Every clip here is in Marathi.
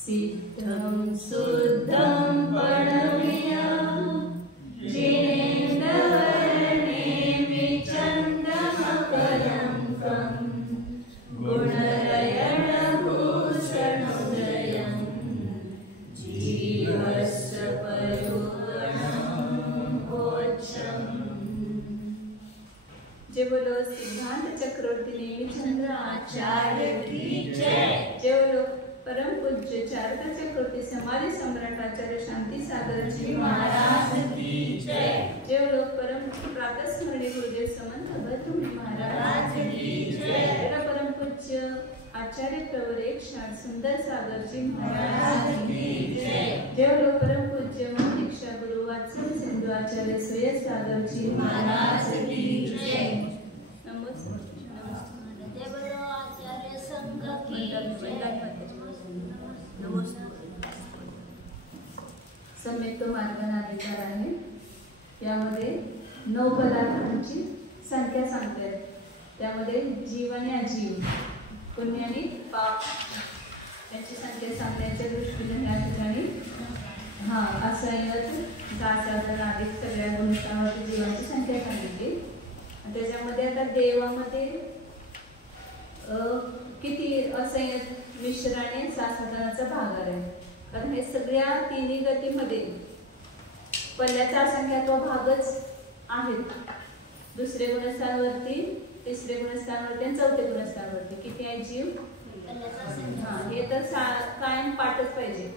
सिद्धं शुद्धं पणमियं जिनेन्द्रवर्णे विचन्दमकलङ्कं गुणरयणभूषणोदयं जीवस्य पयोगणमोक्षम्। जय बोलो सिद्धांत चक्रवर्ती नेमिचंद्र आचार्य की जय। जय बोलो परम पूज्य चारका चक्रवर्ती समाधि सम्राट आचार्य शांति सागर जी महाराज की जय। जय बोलो परम प्रातः स्मरणीय गुरुदेव समंत भद्रमुनि महाराज की जय। परम पूज्य आचार्य प्रवर एक शांत सुंदर सागर जी महाराज की जय। जय बोलो परम पूज्य दीक्षा गुरु वात्सल सिंधु आचार्य सूर्य सागर जी महाराज की जय। सम्यक तो मार्गनाधिकार आहे। यामध्ये 9 पदार्थांची संख्या सांगतात। त्यामध्ये जीव आणि अजीव, पुण्य आणि पाप यांची संख्या सांगण्याच्या दृष्टीने या ठिकाणी असंयत सासाधारण अधिक सगळ्या गुणस्थानावरती जीवांची संख्या सांगितली। त्याच्यामध्ये आता देवामध्ये किती असंयत मिश्र आणि सासाधारणाचा भाग आहे। कारण हे सगळ्या तिन्ही गतीमध्ये पहिल्याचा असंख्यात्व भागच आहेत। दुसरे गुणस्थानावरती, तिसरे गुणस्थानावरती आणि चौथे गुणस्थानावरती किती आहे जीव? हे तर कायम पाठच पाहिजे।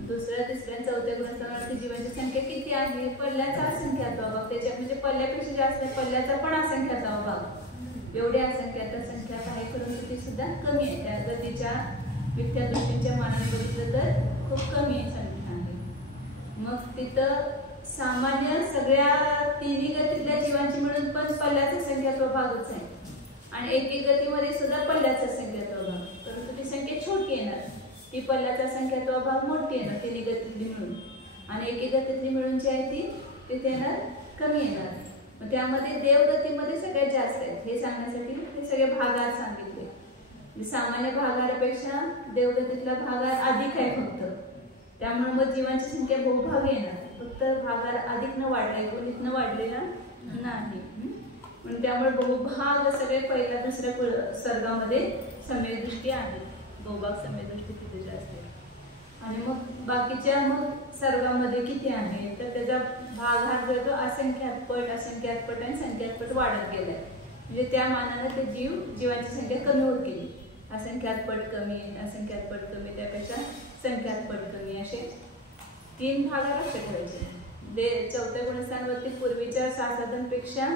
दुसऱ्या, तिसऱ्या, चौथ्या गुणस्थानावरती जीवांची संख्या किती आहे? पहिल्याचा असंख्यात्व भाग, त्याच्या म्हणजे पहिल्यापेक्षा जास्त पहिल्याचा पण असंख्यात्व भाग, एवढी असंख्यात संख्यात आहे, परंतु ती सुद्धा कमी आहे। त्या गतीच्या विद्या दृष्टीच्या मानाने बघितलं तर खूप कमी संख्या आहे। मग तिथं सामान्य सगळ्या तिन्ही गतीतल्या जीवांची मिळून पण पल्ल्याचा संख्यात्व भागच आहे आणि एक गतीमध्ये सुद्धा पल्ल्याचा संख्यात्व भाग, परंतु ती संख्या छोटी येणार। ती पल्ल्याचा संख्यात्व भाग मोठी येणार तिन्ही गतीतली मिळून, आणि एक गतीतली मिळून जी आहे ती तिथे येणार कमी येणार। मग त्यामध्ये देवगतीमध्ये सगळ्यात जास्त आहेत हे सांगण्यासाठी हे सगळे भागात सांगितले। सामान्य भागापेक्षा देवगतीतला भाग अधिक आहे फक्त, त्यामुळे मग जीवांची संख्या बहुभाग येणार, फक्त भागाला अधिक न वाढले, गुणित न वाढलेला नाही। म्हणून त्यामुळे बहुभाग सगळे पहिल्या दुसऱ्या सर्गामध्ये सम्यकदृष्टी आहे, बहुभाग सम्यकदृष्टी तिथे जास्त आहे। आणि मग बाकीच्या मग सर्गामध्ये किती आहे तर त्याचा भाग हा जो तो असंख्यातपट आणि संख्यातपट वाढत गेलाय। म्हणजे त्या मानाने ते जीवाची संख्या कमी होत गेली। असंख्यातपट कमी, असंख्यातपट कमी, त्यापेक्षा संख्यातपट कमी, असे 3 भाग लक्षात ठेवायचे। चौथ्या गुणस्थानावरती पूर्वीच्या सासाधारणपेक्षा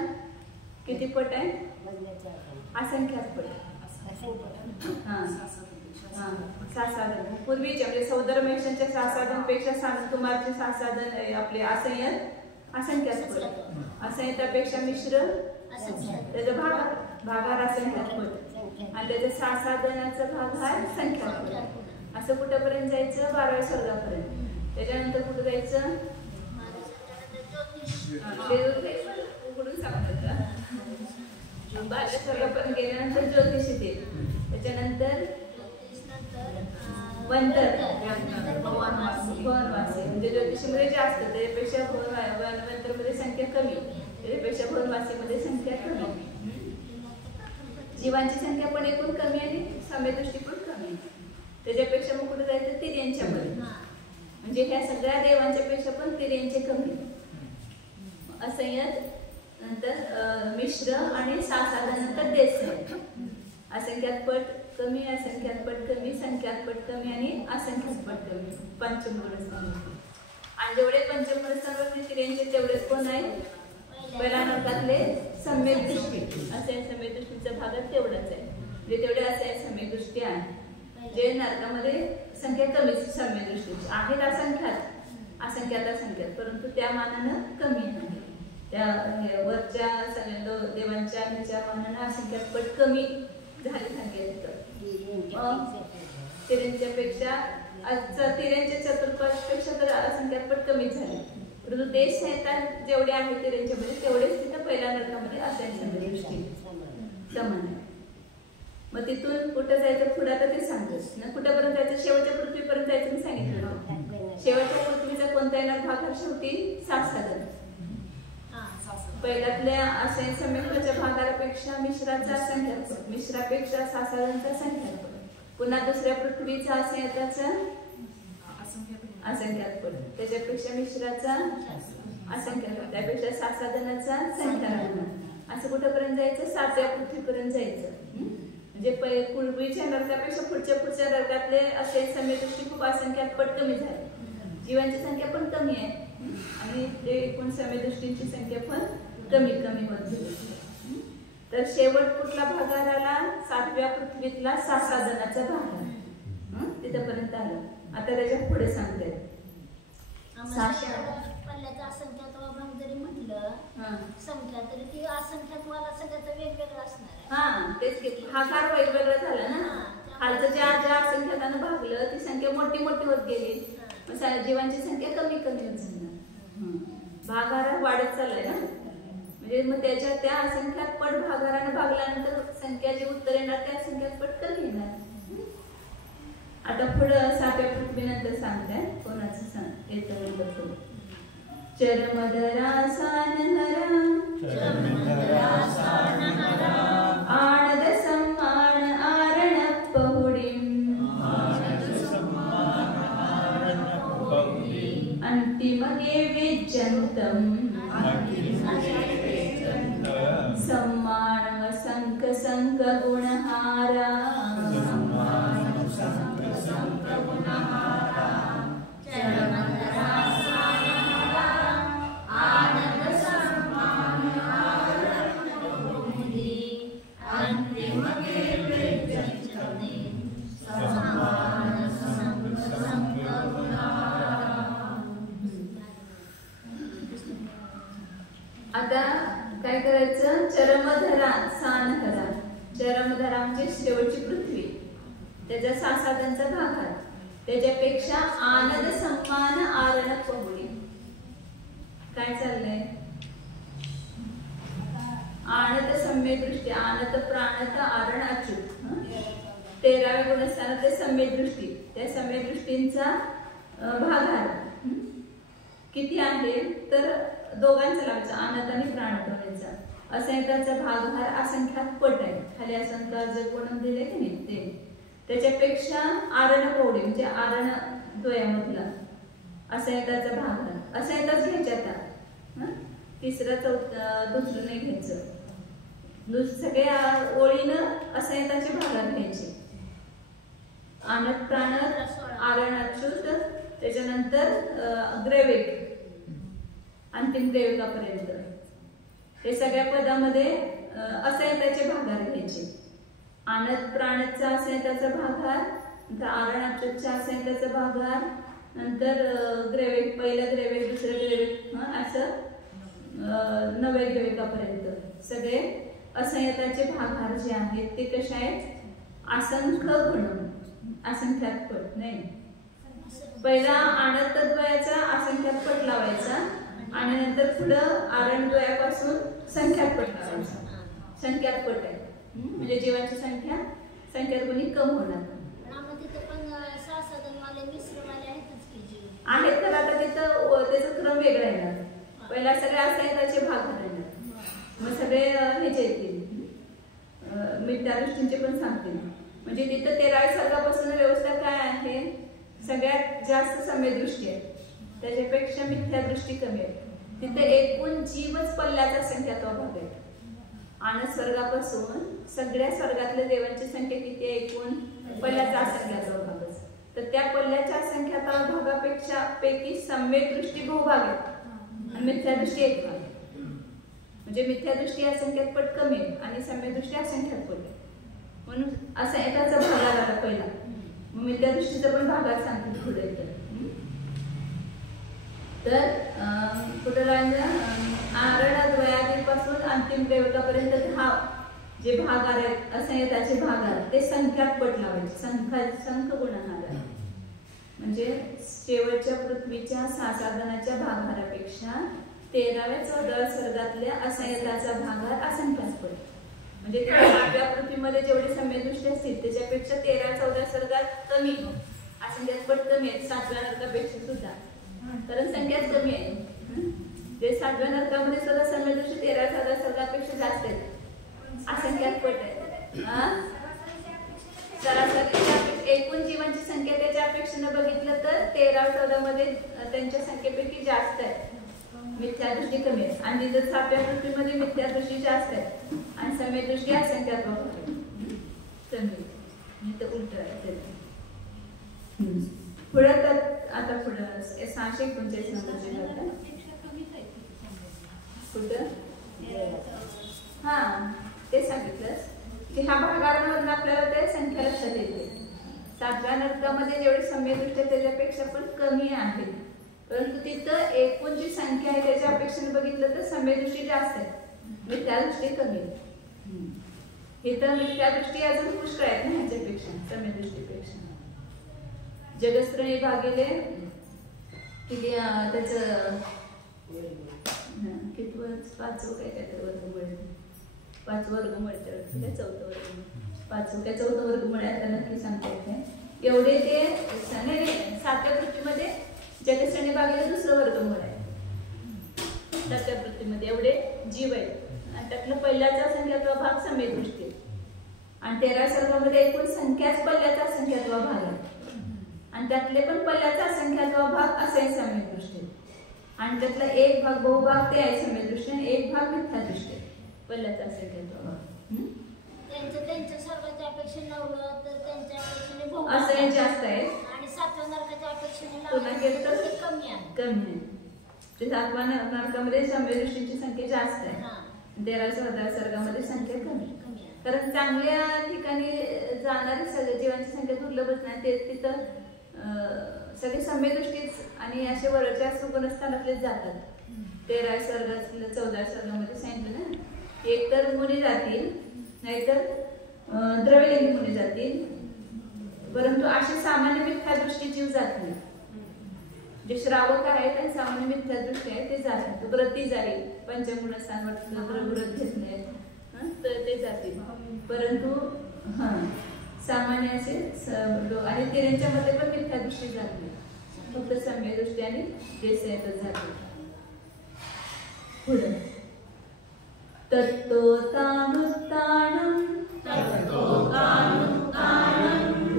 किती पट आहे? असंख्यातपट। सासाधारण पूर्वीच्या म्हणजे सौदरमेशांच्या सासाधारणपेक्षा सांतकुमारचे सासाधारण आपले असंयत असंख्यातपट, असंयतापेक्षा मिश्र त्याचा भागार असंख्यातपट आणि त्याच्या सासाधारणाचा भाग हा संख्यातपट। असं कुठेपर्यंत जायचं? 12व्या स्वर्गापर्यंत। त्याच्यानंतर कुठं जायचं? कुठून सांगतात का? 12व्या स्वर्गापर्यंत गेल्यानंतर ज्योतिष येते, त्याच्यानंतर भुवनवासी म्हणजे ज्योतिषीमध्ये जास्त, त्याच्यापेक्षा भुवनमध्ये संख्या कमी, त्याच्यापेक्षा भुवनवासीमध्ये संख्या कमी। जीवांची संख्या पण एकूण कमी आणि सम्यकदृष्टी पण कमी। त्याच्यापेक्षा मग कुठे जायचं? तिर्यांच्या मध्ये, म्हणजे ह्या सगळ्या देवांच्या पेक्षा पण तिर्यांचे कमी। असंयत नंतर मिश्र आणि सासाधारणनंतर देश, असंख्यातपट कमी, असंख्यातपट कमी, संख्यातपट कमी आणि असंख्यातपट कमी, पंचम गुणस्थानावरती। आणि जेवढे पंचम गुणस्थानावरती तिर्यांचे तेवढेच कोण आहे? पहिल्या नरकातले सम्यकदृष्टी, असे सम्यकदृष्टीच्या भागात तेवढंच आहे, म्हणजे तेवढे असे सम्यकदृष्टी आहे। जे नरकामध्ये संख्या कमीच सम्यकदृष्टीची आहेत, असंख्यात, परंतु त्या मानानं कमी आहे। त्या वरच्या सगळ्या देवांच्या ह्याच्या मानानं असंख्यातपट कमी झाली संख्या तिथं। तिर्यांच्या चतुर्पाशपेक्षा तर असंख्यातपट कमी झाली, परंतु देश संहिता जेवढे आहेत तिर्यांच्यामध्ये तेवढेच तिथं पहिल्या नरकामध्ये असंख्य दृष्टी समान आहे। मग तिथून कुठं जायचं पुढे तर ते सांगतात। सांगितलं. कुठेपर्यंत जायचं? शेवटच्या पृथ्वीपर्यंत जायचं मी सांगितलं. शेवटच्या पृथ्वीचा कोणता येणार भाग? शेवटी सासाधन. पहिल्यातल्या असे समेत्राच्या भागापेक्षा मिश्राचा असंख्यात्पद, मिश्रापेक्षा सासाधनचा संख्यात्पद. पुन्हा दुसऱ्या पृथ्वीचा असंख्याचा असंख्यात्पद, त्याच्यापेक्षा मिश्राचा असंख्यात्पद, त्यापेक्षा सासाधनाचा संख्यात्पद. असं कुठेपर्यंत जायचं? 7व्या पृथ्वीपर्यंत जायचं. म्हणजे पूर्वीच्या नरकापेक्षा पुढच्या नरकातले असे समेदृष्टी खूप असंख्यात्पद कमी झाले. जीवांची संख्या पण कमी आहे आणि ते एकूण समेदृष्टींची संख्या पण कमी होत गेली. तर शेवट कुठला भाग आला? 7व्या पृथ्वीतला सासाधनाचा भाग. तिथपर्यंत आलं. आता त्याच्या पुढे सांगते पल्ल्याचा असंख्यात्व भाग जरी म्हटलं संख्या तरी ती असंख्यात मला सगळ्याचं वेगवेगळं असणार आहे. तेच की भागार वेगवेगळं झालं ना. खालचं ज्या असंख्यातानं भागलं ती संख्या मोठी होत गेली. जीवांची संख्या कमी होत जाणार. भागार वाढत चाललाय ना. म्हणजे मग त्याच्या त्या असंख्यात पट भागाराने भागल्यानंतर संख्या जी उत्तर येणार त्या संख्यात पट कमी येणार. आता पुढं 7व्या पृथ्वीनंतर सांगताय कोणाचं सांग येतं. चरमधरा सानहरा आणद सम्मान आरण पहुडीम अंतिमगे विजंतम सम्मान संक गुणहारा आता काय करायचं? चरमधरा सानहरा. चरमधरा म्हणजे शेवटची पृथ्वी, त्याच्या सासाधनचा भाग आहे. त्याच्यापेक्षा आनंद सम्मान आरण पहुडी. काय चाललंय? आणत सम्यदृष्टी, आणत प्राणत आरण अच्युत. 13व्या गुणस्थानात ते सम्यदृष्टी, त्या सम्यदृष्टींचा भाग आहे. किती आहे? तर दोघांचा लावायचा, आणत आणि प्राणत व्हायचा. असंख्याचा भागहार असंख्यात पट आहे. खाली असंख्या जे कोण दिले की नाही ते. त्याच्यापेक्षा आरण पौडी म्हणजे आरण द्वयामधला असंख्याचा भागहार. असंख्याच घ्यायच्या आता. तिसरं दुसरं नाही घ्यायचं. सगळ्या ओळीनं असंख्याचे भागात घ्यायचे. आणत प्राणत आरण अच्युत, त्याच्यानंतर ग्रेवेक अंतिम ग्रेविकापर्यंत हे सगळ्या पदामध्ये असंख्याचे भागार घ्यायचे. आणत प्राणतचा असंख्याचा भागार, नंतर आरण अच्युतचा असंख्याचा भागार, नंतर ग्रेवेक, पहिलं ग्रेवेक, दुसरं ग्रेवेक, असं 9व्या ग्रेविकापर्यंत सगळे असंख्याचे भागार जे आहेत ते कसे आहेत? असंख्य गुण, असंख्यात पट नाही. पहिला आणत द्वयाचा असंख्यात पट लावायचा आणि नंतर पुढं आरण द्वयापासून संख्यात पट लावायचा. संख्यात पट आहे म्हणजे जीवाची संख्या संख्यात गुणी कम होणार. आहेत तर आता तिथं त्याचा क्रम वेगळा येणार. पहिला सगळे असंख्याचे भाग येणार, मग सगळे ह्याचे येतील, मिथ्या दृष्टींचे पण सांगतील. म्हणजे तिथं 13व्या सर्गापासून व्यवस्था काय आहे? सगळ्यात जास्त सम्यदृष्टी आहे, त्याच्यापेक्षा मिथ्या दृष्टी कमी आहे. तिथे एकूण जीवच पल्ल्याचा संख्यात्व भाग आहे. आणि स्वर्गापासून सगळ्या स्वर्गातल्या देवांची संख्या किती आहे? एकूण पल्ल्याचा असंख्यात्व भागच. तर त्या पल्ल्याच्या असंख्यात्व भागापेक्षा पैकी सम्यदृष्टी बहुभाग आहे आणि मिथ्या दृष्टी एक भाग. म्हणजे मिथ्या दृष्टी असंख्यात पट कमी आहे आणि सम्यदृष्टी असंख्यात पट आहे. म्हणून असा एकाचा भाग आला पहिला, मग मिथ्या दृष्टीचा पण भागात सांगतील पुढे. तर कुठं राहिलं? आरण द्वयापासून अंतिम ग्रेविकापर्यंत जे भाग आहेत असंख्याचे भाग आहेत ते संख्यात पट लावायचे. संख्य गुणहार म्हणजे शेवटच्या पृथ्वीच्या सासाधनाच्या भागहारापेक्षा 13व्या 14व्या सर्गातल्या असंख्याचा भागहार असंख्यात पट. म्हणजे 8व्या पृथ्वीमध्ये जेवढे सम्यदृष्टी असतील त्याच्यापेक्षा 13व्या 14व्या सर्गात कमी, असंख्यात पट कमी आहेत 7व्या नरकापेक्षा सुद्धा, कारण संख्याच कमी आहे. जे 7व्या नरकामध्ये सुद्धा सम्यदृष्टी 13,000 सर्गापेक्षा जास्त आहेत, असंख्यात पट आहे. सरासरी एकूण जीवांची संख्या त्याच्या अपेक्षेनं बघितलं तर 13-14 मध्ये त्यांच्या संख्येपैकी जास्त आहे, मिथ्यादृष्टी कमी आहे. आणि जर 7व्या पृथ्वीमध्ये मिथ्यादृष्टी जास्त आहे आणि सम्यदृष्टी असंख्यात कमी, उलट आहे. पुढे तर आता पुढं 639 नंबरचे जातं कुठं, हा ते सांगितलंच की ह्या भागांमधून आपल्याला ते संख्या लक्षात येते. 7व्या नरकामध्ये जेवढी सम्यदृष्टी त्याच्यापेक्षा पण कमी आहे, परंतु तिथं एकूण जी संख्या आहे त्याच्या अपेक्षेने बघितलं तर सम्यदृष्टी जास्त आहे, मिथ्यादृष्टी कमी आहे. इथं मिथ्यादृष्टी अजून पुष्कळ आहेत ना ह्याच्यापेक्षा, सम्यदृष्टीपेक्षा. जगस्त्रणी भागिले किती त्याचं किती 5 काय त्याचं वर्गमूळ, 5 वर्गमूळ काय 4थं वर्गमूळ, 5 काय 4थं वर्गमूळ आहे आता नक्की सांगता येत नाही. एवढे ते 7व्या पृथ्वीमध्ये जगस्त्रणी भागिले 2रं वर्गमूळ आहे. 7व्या पृथ्वीमध्ये एवढे जीव आहेत आणि त्यातलं पहिल्याचा संख्यात्व भाग सम्यदृष्टी आणि 13 सर्गामध्ये एकूण संख्याच पल्ल्याचा असंख्यात्व भाग आहे आणि त्यातले पण पल्ल्याचा असंख्यात्व भाग असे सम्यदृष्टी आणि त्यातला एक भाग बहुभाग ते आहे सम्यदृष्टी आणि एक भाग मिथ्यादृष्टी पल्ल्याचा असंख्यात्व भाग. त्यांच्या सर्वांच्या अपेक्षेने लावलं तर त्यांच्या अपेक्षेने असं जास्त आहे आणि 7व्या नरकाच्या अपेक्षेने पुन्हा केलं तर ते कमी आहे. कमी आहे. ते 7व्या नरकामध्ये सम्यदृष्टीची संख्या जास्त आहे, 13 सर्गामध्ये संख्या कमी. कारण चांगल्या ठिकाणी जाणारी सगळ्या जीवांची संख्या दुर्लभच नाही, ते तिथं सगळे सम्यदृष्टीच आणि असे वरच्या सुगुणस्थानातलेच जातात. 13 सर्गातलं 14 सर्गामध्ये सांगितलं ना, एक तर मुनी जातील नाहीतर द्रव्यलिंगी मुनी जातील, परंतु असे सामान्य मिथ्यादृष्टी जीव जात नाही. जे श्रावक आहेत आणि सामान्य मिथ्यादृष्टी आहे ते जातील. व्रती जाईल, पंचगुणस्थान व्रत घेतले तर ते जातील, परंतु सामान्य असे आणि त्यांच्या मध्ये पण मिथ्यादृष्टी जात नाही, फक्त सम्यदृष्टी आणि देसायतच जाते. पुढे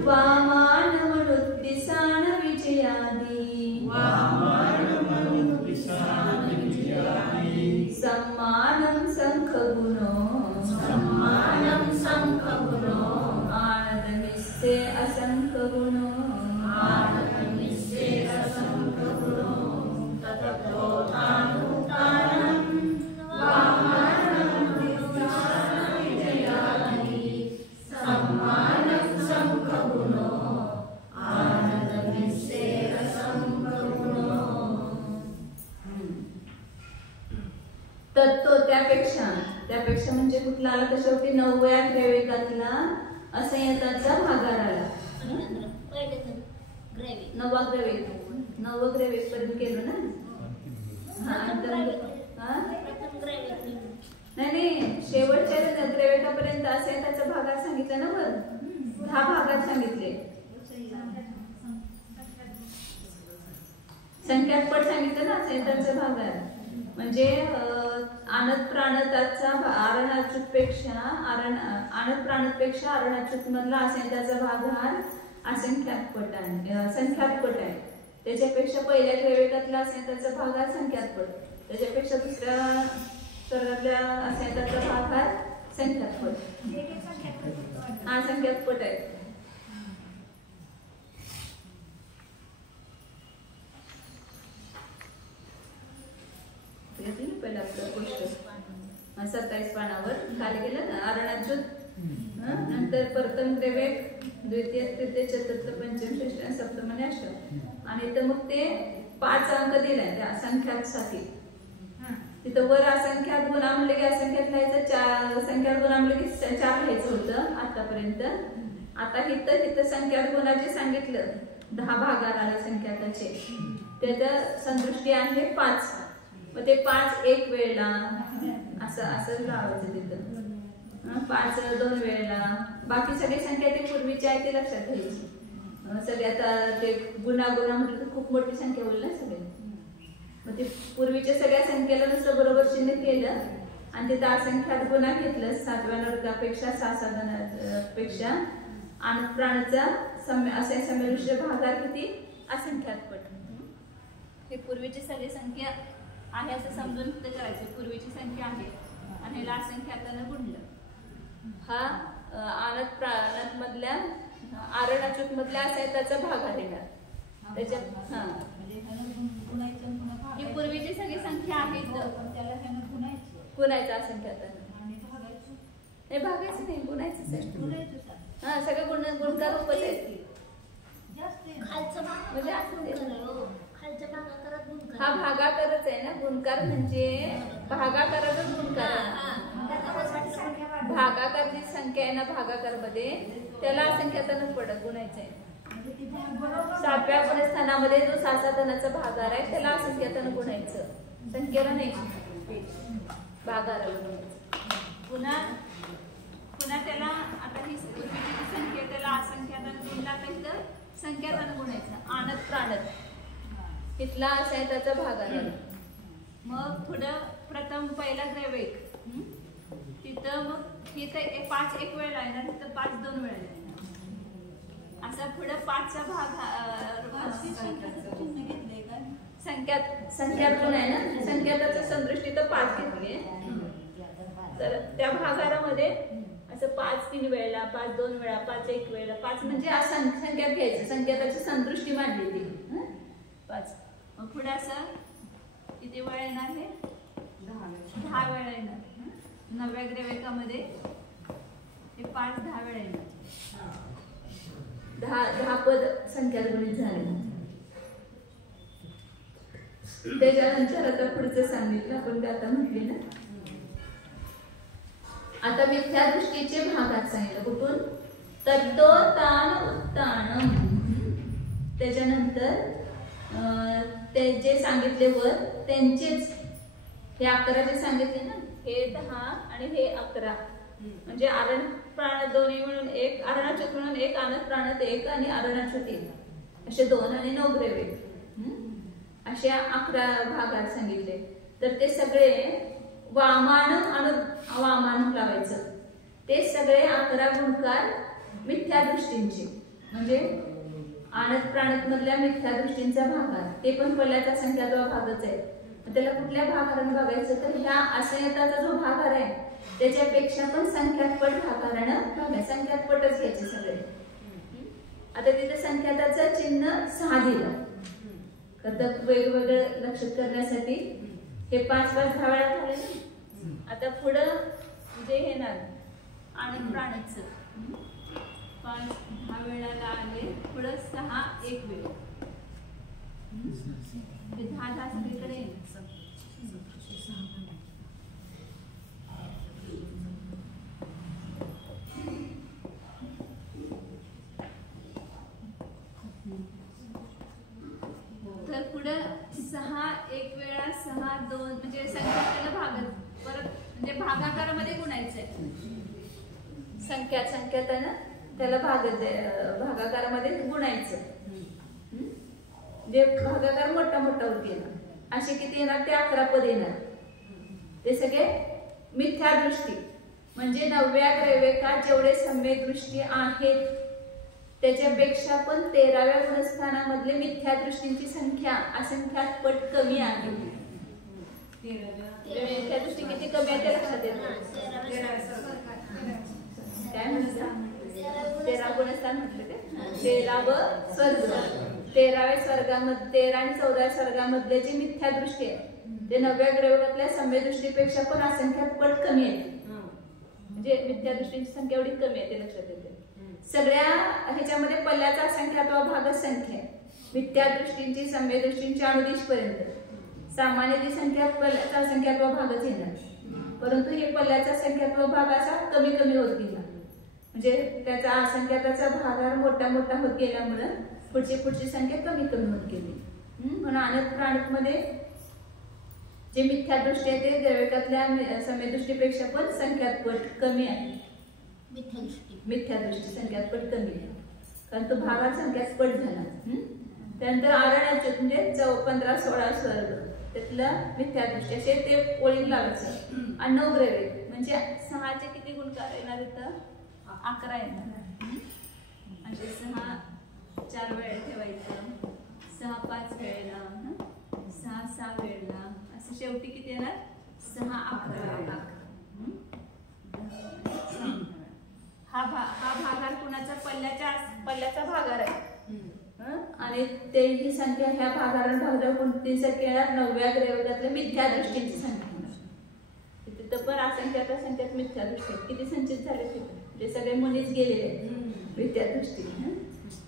वामानमनुत्तिसाण विजयादि सम्मानं शंखगुणो आनदमिस्से असंखगुणो तत्व त्यापेक्षा म्हणजे कुठला आला तर शेवटी 9व्या त्रैविकातला असंयताचा भागार आला. 9वं त्रैविक पर्यंत केलो ना. नाही शेवटच्या त्रैविकापर्यंत असंयताचा भागार सांगितलं ना, वर 10 भागात सांगितले. संख्यात पट सांगितलं ना असंयताचा भागार, म्हणजे आनंद प्राणताचा आरणाच्युतपेक्षा आरणाच्युत मधला असंख्याचा भागार असंख्यात पट आहे, संख्यात पट आहे. त्याच्यापेक्षा पहिल्या त्रैविकातला असंख्याचा भागार संख्यात पट, त्याच्यापेक्षा दुसऱ्या सर्गातल्या असंख्याचा भागार संख्यात पट, हा संख्यात पट आहे. पहिला आपला गोष्ट 27 पानावर खाली गेलं ना, आरणाच्युत, नंतर प्रथम त्रैविक, द्वितीय तृतीय चतुर्थ पंचम षष्ठ सप्तम आणि अष्टम, आणि तर मग ते 5 अंक दिलाय त्या असंख्यासाठी. तिथं वर असंख्यात गुणा म्हणले की असंख्यात लिहायचं, संख्यात गुणा म्हणले की 4 लिहायचं होतं आतापर्यंत. आता इथं संख्यात गुणाचे सांगितलं 10 भागार आला संख्याताचे, त्याचं संदृष्टी आहे 5, मग ते 5 एक वेळेला असं लावायचं तिथं, 5 2 वेळेला. बाकी सगळी संख्या ती पूर्वीची आहे ती लक्षात घ्यायची. सगळ्यात ते गुणा म्हटलं तर खूप मोठी संख्या होईल ना सगळे. मग ते पूर्वीच्या सगळ्या संख्येला नुसतं बरोबर चिन्ह केलं आणि तिथं असंख्यात गुणा घेतलं. 7व्या वर्गापेक्षा 6 पेक्षा आणि प्राणाचा असे सममिश्र भागाकार किती असंख्यात पट. हे पूर्वीची सगळी संख्या आहे असं समजून ते करायचं. पूर्वीची संख्या आहे आणि ह्याला असंख्यातानं गुणलं. हा आणत प्राणत मधल्या आरण अच्युत मधल्या असायताचा भाग आलेला त्याच्यात. हा ही पूर्वीची सगळी संख्या आहे गुणायचं असंख्यातानं. नाही भागायचं नाही, गुणायचंच आहे. हा सगळे गुणकार रूपच आहेत. म्हणजे हा भागाकारच आहे ना. गुणकार म्हणजे भागाकारातच गुणकार आहे. भागाकार जी संख्या आहे ना भागाकार मध्ये त्याला असंख्यातानं पडत गुणायचं आहे. 7व्या गुणस्थानामध्ये जो 6 धनाचा भागाकार आहे त्याला असंख्यातानं गुणायचं, संख्येला नाही भागाकाराला गुणायचं. पुन्हा त्याला आता ही संख्या त्याला असंख्यातानं गुणला तर संख्यातानं गुणायचं. आणत प्राणत इथला असायताचा भागाकार. मग पुढं प्रथम पहिला द्रव्यक तिथं मग इथं 5 एक वेळेला आहे ना, तिथं 5 2 वेळेला आहे ना. असा पुढं 5चा भाग संख्यातून आहे ना. संख्याताच्या समदृष्टी तर 5 घेतली. तर त्या भागारामध्ये असं 5 3 वेळेला, 5 2 वेळा, 5 1 वेळेला, 5 म्हणजे असं संख्यात घ्यायचं. संख्याताची समदृष्टी मांडली ती 5. मग पुढे असं किती वेळा येणार हे 10 वेळा येणार. 9व्या द्रव्यकामध्ये हे 5 10 वेळा येणार. 10 पद संख्यात गणित झाले. त्याच्यानंतर आता पुढचं सांगितलं आपण ते आता म्हटले ना. आता मिथ्या दृष्टीचे भागात सांगितलं. कुठून तत्तो तान उत्तानम. त्याच्यानंतर ते जे सांगितले वर त्यांचेच हे 11 जे सांगितले ना, हे 10 आणि हे 11 म्हणजे आरण प्राण दोन्ही मिळून 1, आरणाच्युत मिळून 1, आणत प्राणत 1 आणि आरणाच्युत 1 असे 2 आणि 9 द्रव्ये अशा 11 भागात सांगितले. तर ते सगळे वामान आणि वामान लावायचं. ते सगळे 11 गुणकार मिथ्या दृष्टींचे म्हणजे आणत प्राणत मधल्या मिथ्या दृष्टींचा भागाकार. ते पण पहिल्याचा संख्यात्वा भागच आहे. त्याला कुठल्या भागारानं बघायचं तर ह्या असंख्याताचा जो भागाकार आहे त्याच्यापेक्षा पण संख्यात्पट भागारानं बघायचं. संख्यात्पटच घ्यायचे सगळे. आता तिथे संख्याताचं चिन्ह 6 दिलं. तर वेगवेगळं लक्षात करण्यासाठी हे 5 5 10 वेळा झाले ना. आता पुढं जे हे ना आणत प्राणतचं 5 10 वेळाला आले. पुढं 6 1 वेळ 10 10 सगळीकडे. तर पुढं 6 1 वेळा 6 2 म्हणजे संख्याला भाग परत म्हणजे भागाकारामध्ये गुणायचंय. संख्यात आहे ना त्याला भागाकारामध्ये गुणायचं. जे भागाकार मोठा होत गेला. असे किती येणार ते 11 पद येणार. ते सगळे मिथ्या दृष्टी म्हणजे 9व्या द्रव्यकात जेवढे सम्यक दृष्टी आहेत त्याच्यापेक्षा पण 13व्या गुणस्थानामधले मिथ्या दृष्टींची संख्या असंख्यात पट कमी आहे. मिथ्या दृष्टी किती कमी आहे ते लक्षात येतं. काय म्हणतात 13 गुणस्थान म्हटलं ते 13व स्वर्ग. 13व्या स्वर्गामध्ये 13 आणि 14व्या स्वर्गामधले जे मिथ्या दृष्टी आहे ते 9व्या ग्रहातल्या सम्यक दृष्टीपेक्षा पण असंख्यात पट कमी आहे. म्हणजे मिथ्या दृष्टींची संख्या एवढी कमी आहे ते लक्षात येते. सगळ्या ह्याच्यामध्ये पल्ल्याचा असंख्यात्वा भागच संख्या आहे. मिथ्या दृष्टींची सम्यक दृष्टींची अनुदिश पर्यंत सामान्य जी संख्या पल्ल्याचा असंख्यात्वा भागच येणार. परंतु हे पल्ल्याचा संख्यात्वा भाग असा कमी कमी होत गेला. म्हणजे त्याचा असंख्याताचा भागाकार मोठा होत गेल्यामुळे पुढची संख्या कमी होत गेली. म्हणून आणत प्राणत मध्ये जे मिथ्या दृष्टी आहे ते द्रव्यकातल्या सम्यक दृष्टीपेक्षा पण संख्यात पट कमी आहे. मिथ्या दृष्टी संख्यात पट कमी आहे. कारण तो भागार संख्यात पट झाला. त्यानंतर आरणाचे म्हणजे 15, 16 स्वर्ग त्यातलं मिथ्यादृष्टी असे ते ओळीत लावायचं. आणि 9 ग्रहे म्हणजे 6चे किती गुणकार येणार इथं 11 येणार. म्हणजे 6 4 वेळा ठेवायचं, 6 5 वेळेला, 6 6 वेळेला असं शेवटी किती येणार 6 11 वेळा. हा भागार कुणाचा पल्ल्याचा भागार आहे. आणि ते ही संख्या ह्या भागाला भागल्यावर कोणती संख्या येणार 9व्या ग्रहगतातल्या मिथ्या दृष्टींची संख्या येणार. तिथं पण असंख्यात असंख्यात मिथ्या दृष्टी किती संचित झाले तिथे म्हणजे सगळे मुलीच गेलेले मिथ्या दृष्टी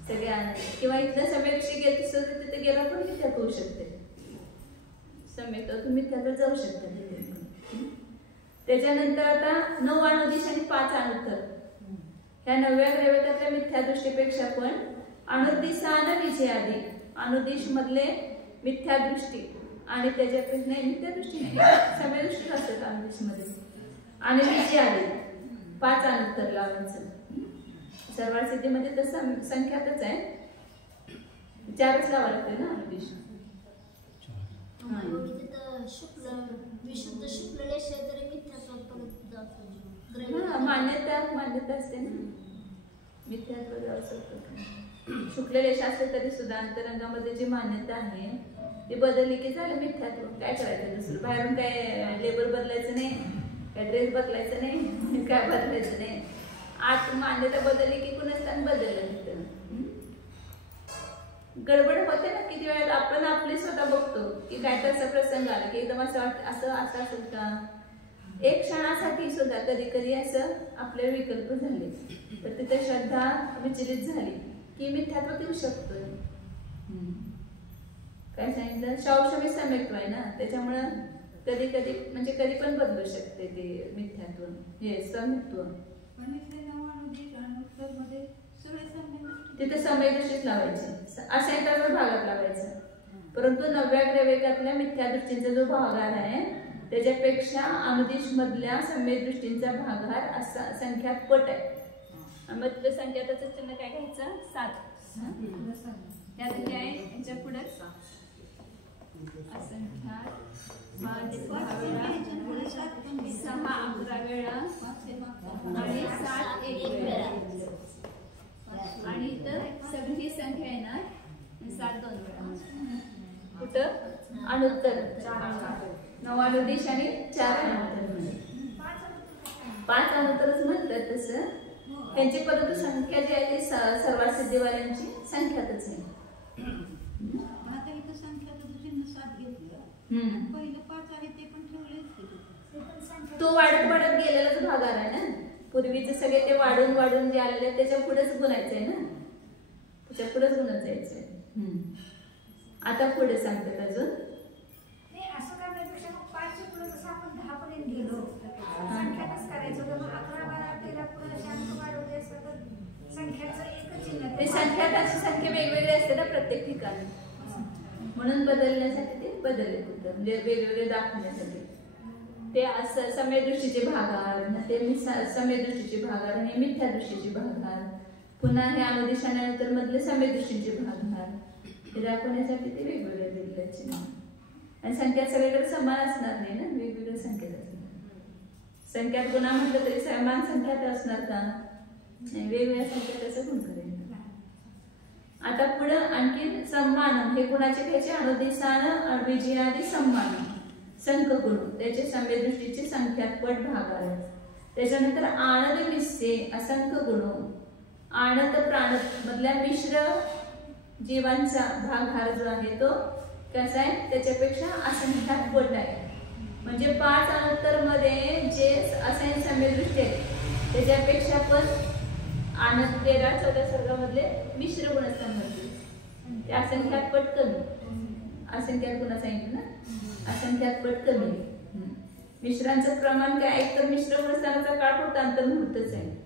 सगळ्या. किंवा इथल्या सम्यक गेले तिथे गेला पण मिथ्यात होऊ शकते. सम्यक तुम्ही मिथ्यात जाऊ शकता. त्याच्यानंतर आता 9 अनुदिश आणि 5 अनुत्तर. ह्या 9व्या ग्रहगतातल्या मिथ्या दृष्टीपेक्षा पण अनुदिशानं विजयादी अनुदिश मधले मिथ्या दृष्टी आणि त्याच्यापेक्षा नाही मिथ्या दृष्टी नाही समय दृष्टी असतात अनुदिश मध्ये. आणि विजयादी 5 अनुत्तर लावायचं. सर्वार सिद्धीमध्ये तर संख्यातच आहे 4च लावा लागते ना अनुदिश. विशुद्ध शुक्ल लेश तरी मिथ्यात्वात परत जातो. मान्यता असते ना मिथ्यात्व जाऊ शकतो. शुक्ल लेश असेल तरी सुद्धा अंतरंगामध्ये जी मान्यता आहे ती बदलली की झालं मिथ्यात्व. काय करायचं दुसरं बाहेरून काय लेबर बदलायचं नाही, काय ड्रेस बदलायचं नाही, काय बदलायचं नाही. आत मान्यता बदलली की कुणाच बदललं तिथं. गडबड होते ना किती वेळा आपण आपले स्वतः बघतो की काय तर असा प्रसंग आला की एकदम असं वाटतं असं असेल का. एक क्षणासाठी सुद्धा कधी कधी असं आपले विकल्प झाले तर तिथे श्रद्धा विचलित झाली की मिथ्यात्व येऊ शकतोय. काय सांगितलं शावशमी सम्यक्त्व आहे ना त्याच्यामुळं कधी कधी म्हणजे कधी पण बदलू शकते ते मिथ्यात्व हे सम्यक्त्व. तिथे समय दृष्टीच लावायची असायतावर भागात लावायचं. परंतु 9व्या ग्रहगतातल्या मिथ्या दृष्टींचा जो भागार आहे त्याच्यापेक्षा अनुदिश मधल्या सम्यक दृष्टींचा भागार असा संख्यात पट आहे. मग तिथं संख्याताचं चिन्ह काय घ्यायचं 7. त्यात किती आहे याच्या पुढे असंख्यात 5 10 वेळा 6 11 वेळा आणि 7 1 वेळा. आणि इथं सगळी ही संख्या येणार 7 2 वेळा. कुठं अनुत्तर 9 अनुदिश आणि 4 अनुत्तर. 5 अनुत्तरच म्हणतात तसं त्यांची परंतु संख्या जी आहे ती सर्वात सिद्धीवाल्यांची संख्यातच आहे. तो वाढत वाढत गेलेलाच भागार आहे ना. पूर्वीचे सगळे ते वाढून वाढून जे आलेले त्याच्या पुढेच गुणायचंय ना त्याच्या पुढेच गुणत जायचंय. आता पुढे सांगतात अजून असं करण्यापेक्षा 5 पुढे जसं आपण 10 पर्यंत गेलो संख्यातच करायचं होतं. मग 11 12 13 पुढे शांत वाढवते असं तर संख्याचं एकच चिन्ह ते संख्याताची संख्या वेगवेगळी असते ना प्रत्येक ठिकाणी म्हणून बदलण्यासाठी ते बदलले होते म्हणजे वेगवेगळे दाखवण्यासाठी. ते असं समय दृष्टीचे भागार ते समय दृष्टीचे भागार आणि मिथ्या दृष्टीचे भागार पुन्हा हे अनुदिशानंतर मधले समय दृष्टीचे भागार हे दाखवण्यासाठी ते वेगवेगळे दिलेले चिन्ह. आणि संख्या सगळीकडे समान असणार नाही ना वेगवेगळ्या संख्येत असणार. संख्यात गुणा म्हटलं तरी समान संख्यात असणार का वेगवेगळ्या संख्येत त्याचा गुण करेल. आता पुढे आणखी सम्मान हे गुणाचे घ्यायचे अनुदिशान विजयादी सम्मान संख गुण त्याचे समय दृष्टीचे संख्यात पट भागार. त्याच्यानंतर आनंद निश्चय असंख्य गुण आनंद प्राण मधल्या मिश्र जीवांचा भागार जो आहे तो कसा आहे त्याच्यापेक्षा असंख्यात पट आहे. म्हणजे 5 अनुत्तर मध्ये जे असंख्य समय दृष्टी आहे त्याच्यापेक्षा पण आनंद 13 14 सर्गामधले मिश्र गुण असतात ते असंख्यात पट कमी. असंख्यात गुण सांगितलं ना असंख्यात पट कमी. मिश्रांचं प्रमाण काय एक तर मिश्र गुणस्थानाचा काळ फक्त अंतर्मुहूर्तच आहे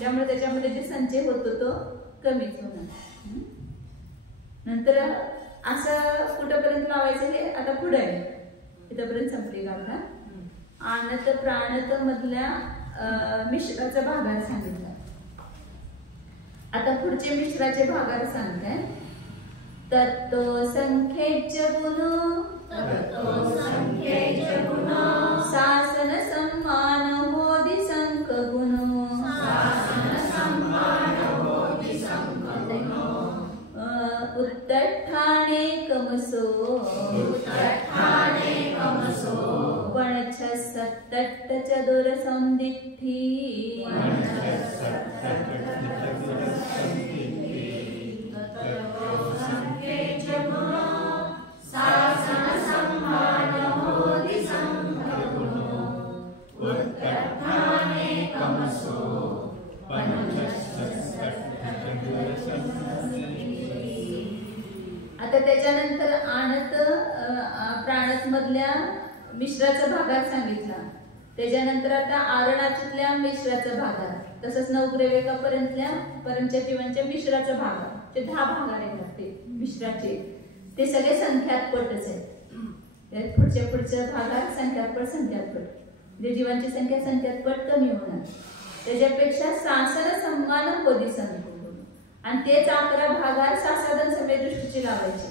त्यामुळे त्याच्यामध्ये जे संचय होतो तो कमीच होणार. नंतर असं कुठपर्यंत लावायचं हे आता पुढे आहे इथपर्यंत संपली गाथा. आणत प्राणत मधल्या मिश्राचा भागार सांगितला. आता पुढचे मिश्राचे भागार सांगते. तत्तो संख्येच गुण शासन सम्मान होदी संख गुण उत्तठाने कमसो पण सत्तट चतुर संदिठी आता त्याच्यानंतर आणत प्राणत मधल्या मिश्राचा भागार सांगितला. त्याच्यानंतर आता आरणातल्या मिश्राचा भागार, तसंच नवग्रवेका पर्यंतच्या जीवांच्या मिश्राचा भागार, ते 10 भागार येतात ते मिश्राचे. ते सगळे संख्यात्पटच आहेत. पुढच्या भागात संख्यात्पट जे जीवांची संख्या संख्यात्पट कमी होणार. त्याच्यापेक्षा शासन सम्मान होदी संख आणि तेच 11 भागार सासाधन समय दृष्टीचे लावायचे.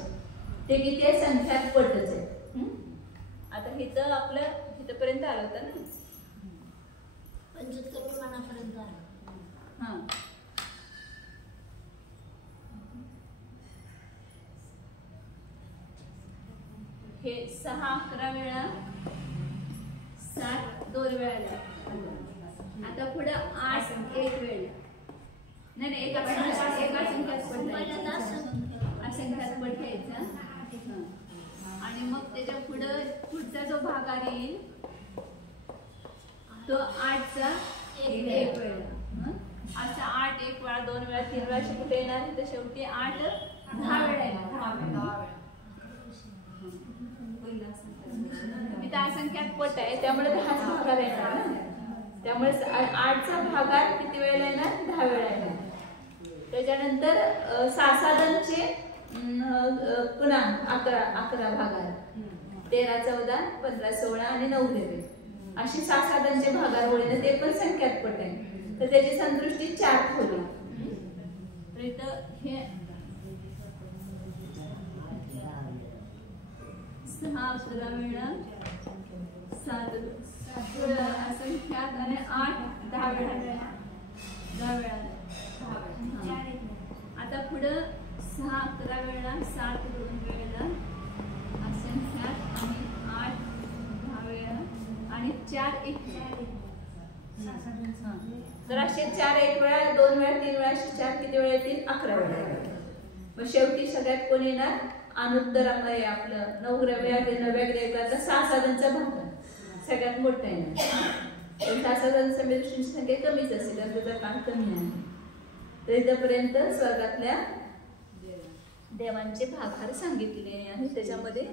ते किती आहे? संख्यात्पटच आहे. आता इथं आपलं इथपर्यंत आलं होतं ना, 75 विमानापर्यंत आलं. हा हे 6 11 वेळा 7 2 वेळा. आता पुढे 8 1 वेळ. नाही एका संख्यात्पट घ्यायचा आणि मग त्याच्या पुढचा जो भागार येईल तो 8चा 1 वेळा. असा 8 1 वेळा 2 वेळा 3 वेळा कुठे येणार? तर शेवटी 8 10 वेळा येणार. इथं असंख्यात्पट आहे त्यामुळे 10 भागार येणार. त्यामुळे 8चा भागार किती वेळेला येणार? 10 वेळा येणार. त्याच्यानंतर सासाधनचे पुन्हा 11 भागार, 13 14 15 16 आणि 9 देवे अशी सासाधनचे भागार होईल. ते पण संख्यात्पट आहे. तर त्याची संदृष्टी 4 ठेवली. तर इथं हे 6 11 वेळा 7 असंख्यात आणि 8 10 वेळा 10 वेळा. आता पुढं 6 11 वेळा 7 2 वेळा असंख्यात आणि 8 10 वेळा आणि 4 1 तर असे 4 1 वेळा 2 वेळा 3 वेळा असे 4 किती वेळा येतील? 11 वेळा. मग शेवटी सगळ्यात कोण येणार? अनुत्तरामध्ये आपलं नवग्रव्याचा सासाधनचा भाग सगळ्यात मोठा येणार. सासाधन समितीची संख्या कमीच असेल, त्याचा काळ कमी आहे. तर इथपर्यंत स्वर्गातल्या देवांचे भागार सांगितले आणि त्याच्यामध्ये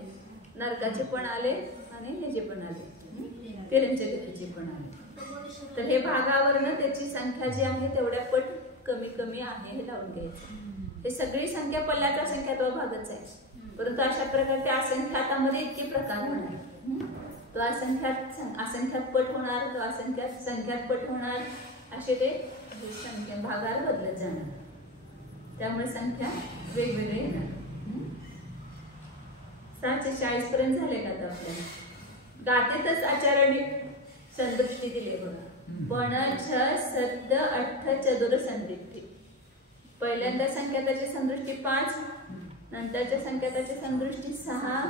नरकाचे पण आले आणि ह्याचे पण आले, पेरणच्या गतीचे पण आले. तर हे भागावरनं त्याची संख्या जी आहे तेवढ्या पट कमी कमी आहे हे लावून घ्यायचं. हे सगळी संख्या पल्ल्याचा संख्यात्व भागच आहे. परंतु अशा प्रकारच्या असंख्यातामध्ये इतके प्रकार होणार. तो असंख्यात पट होणार, तो संख्यात पट होणार, असे ते संख्या भागार बदलत जाणार. त्यामुळे संख्या वेगवेगळे येणार. 740 पर्यंत झाले का आता आपल्याला? गातेतच आचार्यांनी संदृष्टी दिली बघा. पण 6 7 8 चतुर संदिष्टी. पहिल्यांदा संख्याताची संदृष्टी 5, नंतरच्या संख्याताची संदृष्टी 6,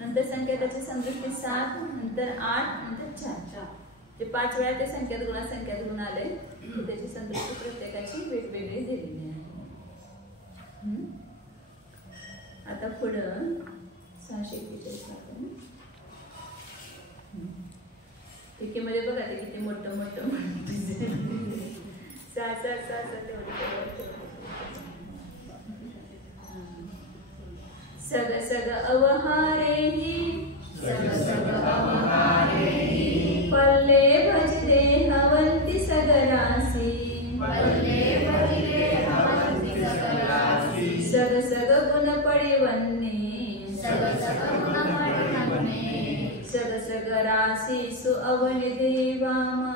नंतर संख्याताची संदृष्टी 7, नंतर 8, नंतर 4. ते 5 वेळा ते संख्यात गुण आले. त्याची संदृष्टी प्रत्येकाची वेगवेगळी दिलेली आहे. आता पुढं 641 मध्ये बघा ते किती मोठं मोठं 6 सग सग अवहारेहि पल्ले भजते हवंती सगरासी सग सग गुण पडिवन्ने सग सग राशी सु अवनि देवामा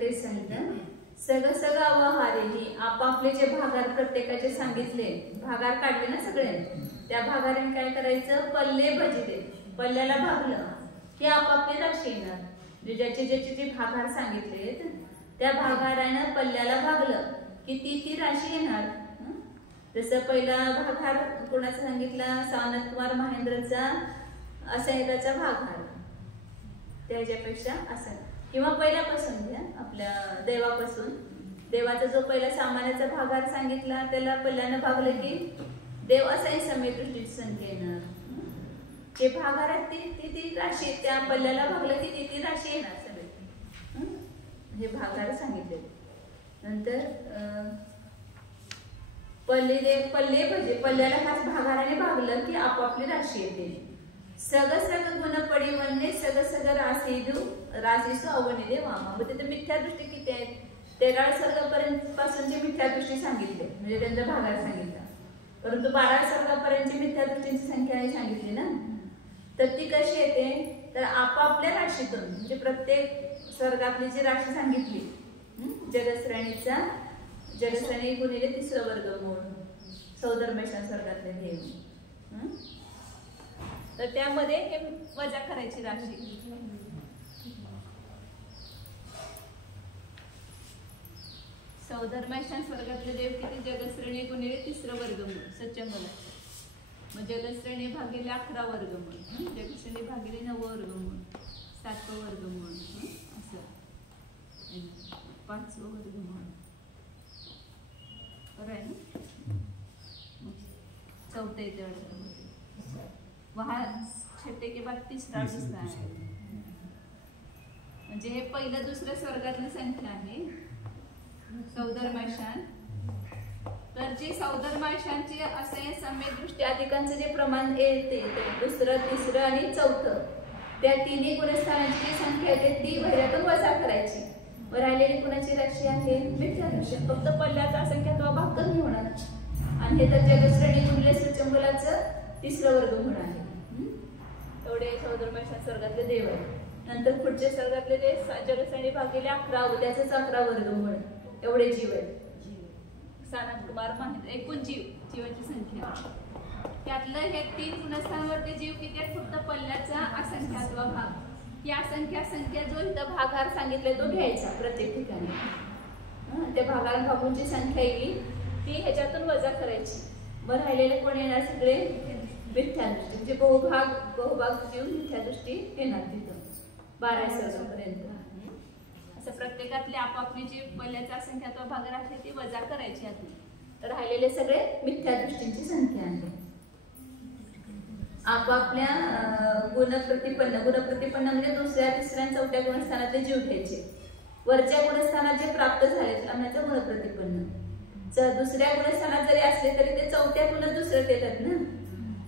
तेच सांगितलं. सग सग अवहारे ही आपापले जे भागार प्रत्येकाचे सांगितले, भागार काढले ना सगळे, त्या भागाने काय करायचं, पल्ले भजिते, पल्ल्याला भागलं की आपापली राशी येणार. ज्याचे ज्याचे जे भागार सांगितलेत त्या भागारानं पल्ल्याला भागलं की ती राशी येणार. जसं पहिला भागार कोणाचा सांगितला, सावंत कुमार महेंद्रचा असंहिताचा भागार, त्याच्यापेक्षा असं किंवा पहिल्यापासून घ्या, आपल्या देवापासून, देवाचा जो पहिला सामान्याचा भागार सांगितला त्याला पल्ल्यानं भागलं की देव असंही समय दृष्टीची संख्या येणार. ते भागारात ती राशी, त्या पल्ल्याला भागलं की ती राशी येणार सगळे. हे भागार सांगितले. नंतर पल्ले भजे, पल्ल्याला खास भागाराने भागलं की आपापली राशी येते. सग सग गुण पडी वनने सग सग राशीसु अवनी दे वामा. मग तिथे मिथ्या दृष्टी किती आहेत, 13 सर्गापर्यंत पासूनची मिथ्या दृष्टी सांगितली, म्हणजे त्यांचा भागार सांगितला. परंतु 12 सर्गापर्यंतची मिथ्या दृष्टींची संख्या आहे सांगितली ना. तर ती कशी येते, तर आपापल्या राशीतून, म्हणजे प्रत्येक सर्गातली जी राशी सांगितली, जगश्रेणीचा जगश्रेणी गुणिले 3रा वर्गमूळ, सौधर्मेशान स्वर्गातले देव. तर त्यामध्ये हे वजा करायची राशी. सौधर्मेशान स्वर्गातले देव किती, जगश्रेणी गुणिले 3रा वर्गमूळ सच्चंगला. मग जगश्रेणी भागिले 11 वर्गमूळ, जगश्रेणी भागिले 9 वर्गमूळ, 7 वर्गमूळ, असं 5 वर्गमूळ, बरं आहे ना. 4 येते वहा 6 के बाद 3रा आहे. म्हणजे हे पहिलं दुसऱ्या स्वर्गातली संख्या आहे सौधर्मेशान. तर जे सौधर्मेशांचे असे समय दृष्टी अधिकांचं जे प्रमाण येते, 2रा 3रा आणि 4, त्या तिन्ही गुणस्थानांची जी संख्या येते ती वैरातून वजा करायची. व राहिलेली कुणाची राशी आहे, मिथ्या दृष्टी. फक्त पल्ल्याचा असंख्या किंवा भाग कमी होणार. आणि हे तर जगश्रेणी गुणिले सच्चंगलाचं 3रा वर्गमूळ आहे. एवढे सौधर्मेशान स्वर्गातले देव आहे. नंतर पुढचे स्वर्गातले जे जगश्रेणी भागिले 11, त्याचंच 11 वर्गमूळ, एवढे जीव आहेत. सावंत कुमार महेंद्र, एकूण जीवाची संख्या. त्यातलं हे 3 गुणस्थानावरती जीव किती आहेत, फक्त पल्ल्याचा असंख्यात्व भाग. ही असंख्या संख्या जो इथं भागार सांगितलाय तो घ्यायचा प्रत्येक ठिकाणी. त्या भागार भागूंची संख्या येईल ती ह्याच्यातून वजा करायची. मग राहिलेले कोण येणार, सगळे मिथ्या दृष्टी, म्हणजे बहुभाग जीव मिथ्या दृष्टी येणार तिथं 12 सर्गापर्यंत. असं प्रत्येकातली आपापली जी पल्ल्याचा असंख्यात्व भागार आहे ती वजा करायची आधी. तर राहिलेले सगळे मिथ्या दृष्टींची संख्या आहे. आपापल्या गुणप्रतिपन्न म्हणजे 2ऱ्या 3ऱ्या आणि 4थ्या गुणस्थानातले जीव घ्यायचे. वरच्या गुणस्थानात जे प्राप्त झाले त्यांना गुणप्रतिपन्न. 2ऱ्या गुणस्थानात जरी असले तरी ते 4थ्या गुण दुसऱ्यात येतात ना,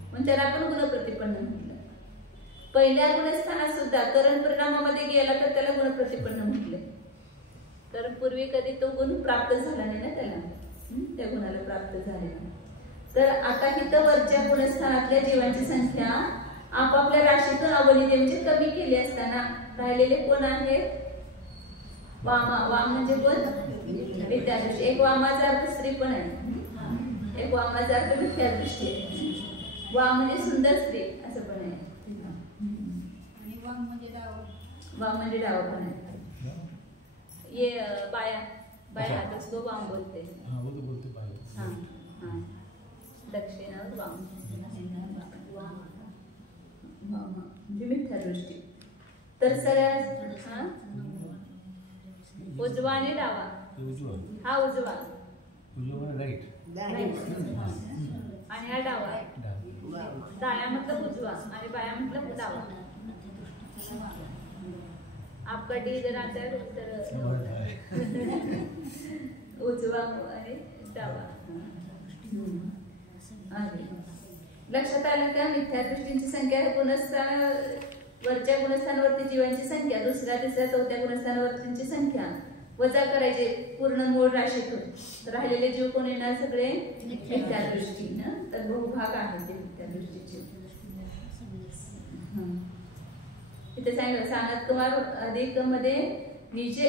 म्हणून त्याला आपण गुणप्रतिपन्न म्हटलं. पहिल्या गुणस्थानात सुद्धा करण परिणामामध्ये गेला तर त्याला गुणप्रतिपन्न म्हटले. तर पूर्वी कधी तो गुण प्राप्त झाला नाही ना त्याला, त्या गुणाला प्राप्त झाले. तर आता इथं वरच्या गुणस्थानातल्या जीवांची संख्या आपापल्या राशीतून अवनिते म्हणजे कमी केली असताना राहिलेले कोण आहेत, वाम म्हणजे कोण, मिथ्या दृष्टी. एक वामाचा अर्थ स्त्री पण आहे, एक वामाचा अर्थ मिथ्या दृष्टी आहे. वाम म्हणजे सुंदर स्त्री असं पण आहे, वाम म्हणजे डावा पण आहे. ये बाया हात उसको वाम बोलते. हाँ हाँ, दक्षिणावर वाम, म्हणजे मिथ्या दृष्टी. तर सगळ्या उजवा आणि डावा, हा उजवा आणि हा डावा. दाया मतलब उजवा आणि बाया मतलब डावा. आपका डी जर आता है तर उजवा आणि डावा. लक्षात आलं का, मिथ्या दृष्टींची संख्या गुणस्थान, वरच्या गुणस्थानावरती जीवांची संख्या, 2ऱ्या 3ऱ्या 4थ्या गुणस्थानावरतींची संख्या वजा करायचे पूर्ण मूळ राशीतून. तर राहिलेले जीव कोण येणार, सगळे मिथ्या दृष्टी. तर बहुभाग आहे ते मिथ्या दृष्टीचे. इथे सांगितलं सावंत कुमार अधिक मध्ये नीचे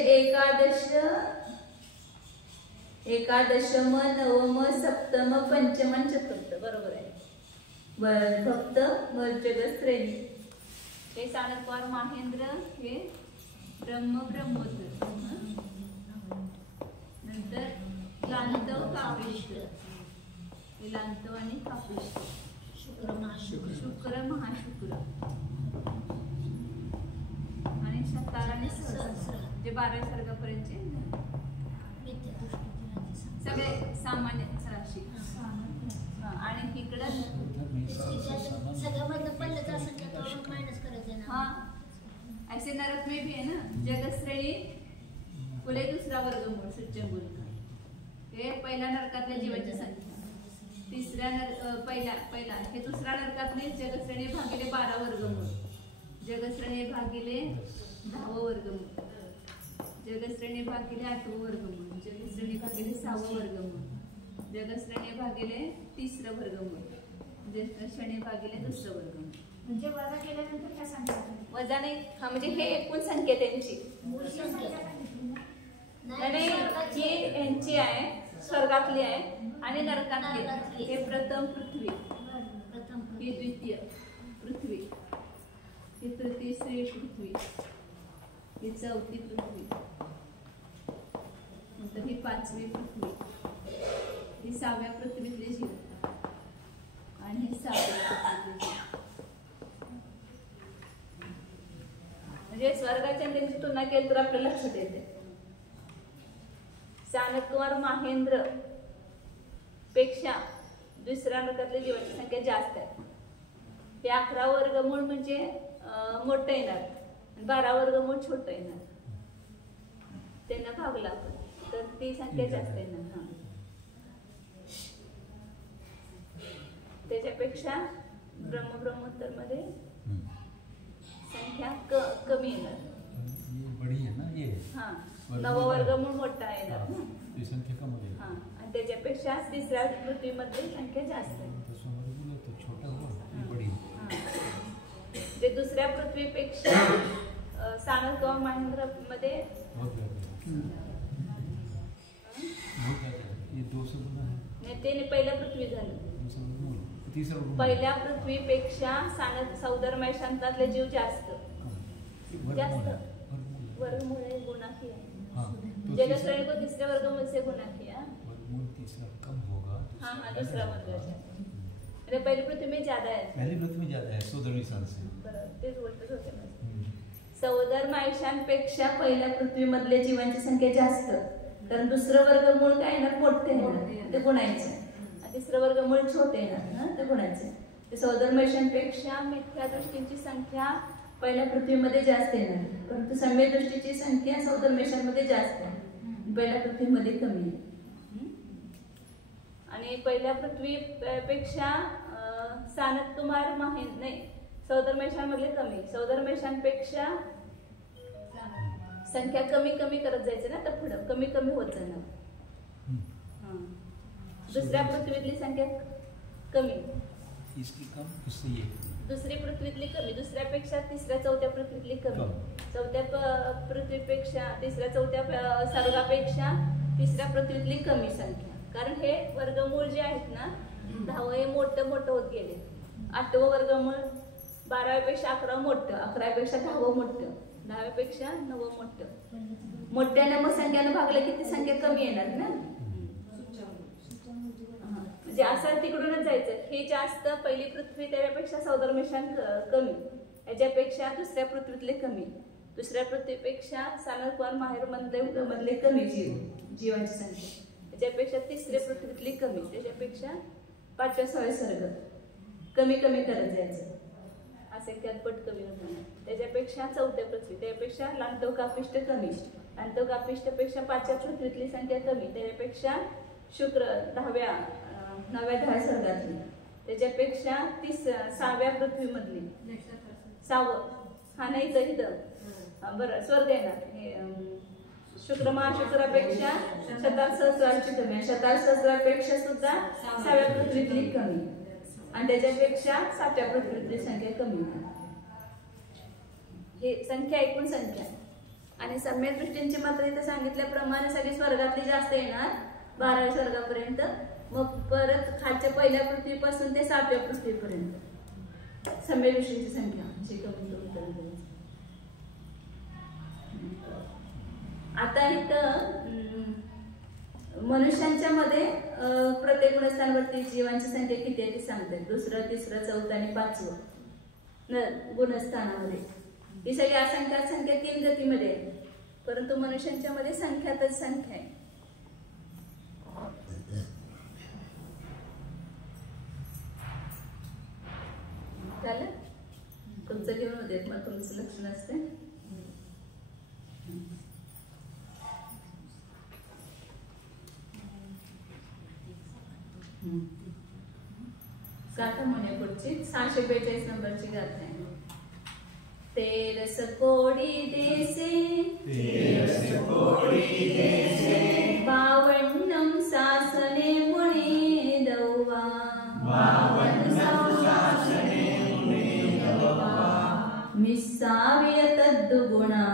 एकादशम नवम सप्तम पंचम आणि चतुर्थ बरोबर आहे. भक्त वर्जग श्रेणी हे सानकवार महेंद्र हे ब्रह्मोत्तर. नंतर लांतव कापिष्ट हे लांतव आणि कापिष्ट शुक्र महाशुक्र आणि शतार आणि सहस्र जे 12 सर्गापर्यंतचे सगळे सामान्य राशी. आणि इकडं सगळ्यामधलं पहिल्याचा संख्या मायनस करायचं ना. हाँ ऐसे नरक में भी है ना जगश्रेणी पुढे दुसरा वर्गमूळ सज्जनगुण हे पहिल्या नरकातल्या जीवाची संख्या. तिसऱ्या पहिला हे दुसऱ्या नरकातले जगश्रेणी भागिले 12 वर्गमूळ. जगश्रेणी भागिले 10 वर्गमूळ. जगश्रेणी भागिले 8 वर्गमूळ. जगश्रेणी भागिले 6 वर्गमूळ. जगश्रेणी भागिले 3 वर्गमूळ. जगश्रेणी भागिले 2 वर्गमूळ. म्हणजे वजा केल्यानंतर काय सांगतात? वजा नाही. हा म्हणजे हे एकूण संख्या त्यांची नाही ही यांची आहे स्वर्गातली आहे आणि नरकातली. हे प्रथम पृथ्वी ही द्वितीय पृथ्वी ही तृतीय पृथ्वी ही चौथी पृथ्वी नंतर ही 5वी पृथ्वी ही 6व्या पृथ्वीतली जीव आणि ही 7व्या पृथ्वीतली जीव. म्हणजे स्वर्गाच्या त्यांची तुलना केली तर आपल्याला लक्षात येते. सानककुमार महेंद्र पेक्षा दुसऱ्या नरकातल्या जीवाची संख्या जास्त आहे. हे 11 वर्गमूळ म्हणजे मोठं येणार, 12 वर्गमूळ छोटं येणार. त्यांना भागला आपण तर ती संख्या जास्त येणार. त्याच्यापेक्षा ब्रह्मोत्तर मध्ये संख्या कमी येणार. बड़ी है ना ये. हाँ 9 वर्गमूळ मोठा येणार ना. ती संख्या कम आहे. हाँ आणि त्याच्यापेक्षा तिसऱ्या पृथ्वीमध्ये संख्या जास्त आहे. तो छोटा हुआ बड़ी. जे दुसऱ्या पृथ्वीपेक्षा सानककुमार महेंद्र मध्ये ये 200 गुना है. नाही ते पहिल्या पृथ्वी झालं. पहिल्या पृथ्वीपेक्षा सौदर मैशांतातले जीव जास्त वर्गमूळ गुणाखी आहे. जगश्रेणी को तीसरे वर्गमूळ से गुणा किया. वर्गमूळ तीसरा कम होगा. हाँ दूसरा वर्ग पहली पृथ्वी में ज्यादा है. पहली पृथ्वी में ज्यादा है सौदर मैशान से. बरोबर तेच बोलतच होते मी. सौदर मैशांपेक्षा पहिल्या पृथ्वीमधल्या जीवांची संख्या जास्त कारण दुसरं वर्गमूळ काय ना मोठे आहे ते गुणायचं. तिसरं वर्गमूळ छोटे येणार ना ते गुणायचे. ते सौदर मैशांपेक्षा मिथ्या दृष्टींची संख्या पहिल्या पृथ्वीमध्ये जास्त येणार परंतु सम्य दृष्टीची संख्या सौदर मैशांमध्ये जास्त आहे पहिल्या पृथ्वीमध्ये कमी आहे. आणि पहिल्या पृथ्वीपेक्षा सानककुमार महेंद्र नाही सौदर मैशांमधले कमी. सौदर मैशांपेक्षा संख्या कमी करत जायचं ना तर पुढं कमी होत जाणार. दुसऱ्या पृथ्वीतली संख्या कमी. इसकी कम उससे ये. दुसरी पृथ्वीतली कमी. दुसऱ्यापेक्षा तिसऱ्या चौथ्या पृथ्वीतली कमी. चौथ्या पृथ्वीपेक्षा तिसऱ्या चौथ्या सर्गापेक्षा तिसऱ्या पृथ्वीतली कमी संख्या. कारण हे वर्गमूळ जे आहेत ना 10वे हे मोठं होत गेले. 8वं वर्गमूळ 12व्यापेक्षा 11 मोठं 11व्यापेक्षा 10वं मोठं 10व्यापेक्षा 9वं मोठं. मोठ्याने मग संख्याने भागलं की ती संख्या कमी येणार ना. म्हणजे असं तिकडूनच जायचं. हे जास्त पहिली पृथ्वी त्याच्यापेक्षा सौदर मैशान कमी याच्यापेक्षा दुसऱ्या पृथ्वीतले कमी. दुसऱ्या पृथ्वीपेक्षा सानककुमार महेंद्र मधले कमी जीवांची संख्या. त्याच्यापेक्षा तिसऱ्या पृथ्वीतली कमी. त्याच्यापेक्षा 5व्या 6व्या सर्ग कमी करत जायचं. असंख्यात पट कमी होतं. त्याच्यापेक्षा 4थ्या पृथ्वी त्याच्यापेक्षा लांतव कापिष्ट कमी. लांतव कापिष्टपेक्षा 5व्या पृथ्वीतली संख्या कमी. त्याच्यापेक्षा शुक्र 9व्या 10 सर्गातली. त्याच्यापेक्षा 6व्या पृथ्वीमधली 6वं. हा नाही तर इथं बरं स्वर्ग येणार. हे शुक्र महाशुक्रापेक्षा शतार सहस्राची कमी. शतार सहस्रापेक्षा सुद्धा 6व्या पृथ्वीतली कमी आणि त्याच्यापेक्षा 7व्या पृथ्वीतली संख्या कमी. हे संख्या एकूण संख्या. आणि सम्य दृष्टींची मात्र इथं सांगितल्याप्रमाणे सगळी स्वर्गातली जास्त येणार 12व्या स्वर्गापर्यंत, मग परत खालच्या पहिल्या पृथ्वीपासून ते 7व्या पृथ्वीपर्यंत सम्य दृष्टींची संख्या अशी कमी उत्तर द्यायची. आता इथं मनुष्यांच्या मध्ये प्रत्येक गुणस्थानावरती जीवांची संख्या किती आहे ती सांगतात. 2रं, 3रं, 4थं आणि 5वं गुणस्थानामध्ये ही सगळी असंख्यात संख्या 3 गतीमध्ये आहे, परंतु मनुष्यांच्या मध्ये संख्यातच संख्या आहे. झालं तुमचं घेऊन होते, मग तुमचं लक्ष नसते. गाथा म्हणे पुढची 642 नंबरची गाथा आहे. 13 कोडी देसे 52 सासने मुळे दौवा 20 तद्दुगुणा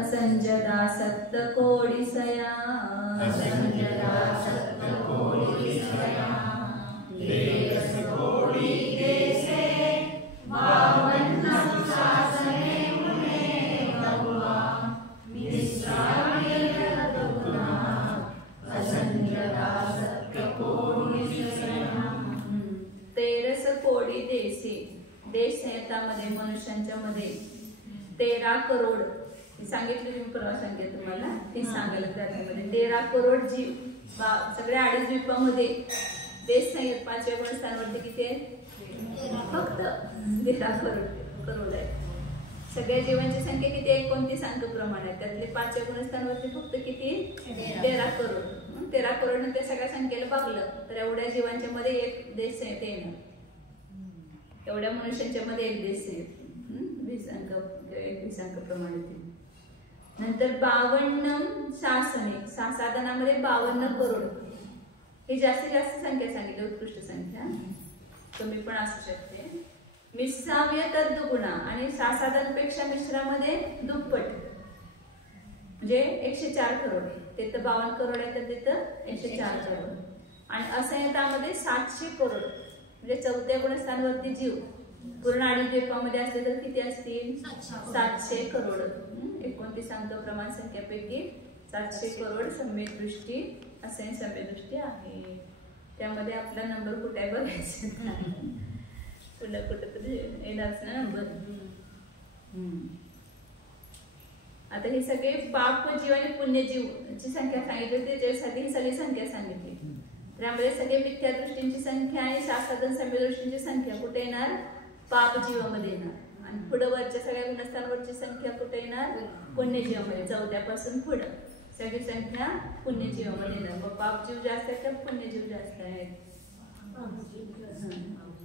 असंजदा सप्त कोडिसया कोडी देसे देश संहितामध्ये मनुष्यांच्या मध्ये 13 करोड सांगितली मी परवा सांगितलं तुम्हाला ते सांगायला त्यामध्ये 13 करोड जीव सगळ्या 2.5 द्वीपामध्ये देश संहित 5व्या गुणस्थानावरती किती आहे फक्त 13 करोड आहे. सगळ्या जीवांची संख्या किती आहे 29 अंक प्रमाण आहे, त्यातले 5व्या गुणस्थानावरती फक्त किती 13 करोड. 13 करोड नंतर सगळ्या संख्येला भागलं तर एवढ्या जीवांच्या मध्ये एक देश संहित येणार, एवढ्या मनुष्यांच्या मध्ये एक देश संहित 20 अंक प्रमाणे. नंतर 52 शासने साधनामध्ये 52 करोड ही जास्तीत जास्त संख्या सांगितली, उत्कृष्ट संख्या, कमी पण असू शकते. 20 तद्दुगुणा आणि साधनपेक्षा मिश्रामध्ये दुप्पट म्हणजे 104 करोड, तिथं 52 करोड आहे तर तिथं 104 करोड. आणि असंहितामध्ये 700 करोड म्हणजे 4थ्या गुणस्थानावरती जीव पूर्ण 2.5 द्वीपामध्ये असले तर किती असतील 700 करोड. 29 अंक प्रमाण संख्यापैकी 700 करोड सम्यक दृष्टी असे सम्यक दृष्टी आहे. त्यामध्ये आपला नंबर कुठे आहे बघायचा, पुन्हा कुठेतरी येणारच ना नंबर. आता हे सगळे पाप जीव आणि पुण्यजीवची संख्या सांगितली, त्याच्यासाठी ही सगळी संख्या सांगितली. त्यामध्ये सगळे मिथ्या दृष्टींची संख्या आणि शास्त्रज्ञ सम्य दृष्टींची संख्या कुठे येणार पाप जीवामध्ये येणार. आणि पुढे वरच्या सगळ्या गुणस्थानावरची संख्या कुठे येणार पुण्यजीवामध्ये, 4थ्यापासून पुढे सगळी संख्या पुण्यजीवामध्ये येणार. मग पाप जीव जास्त आहेत का पुण्यजीव जास्त आहेत?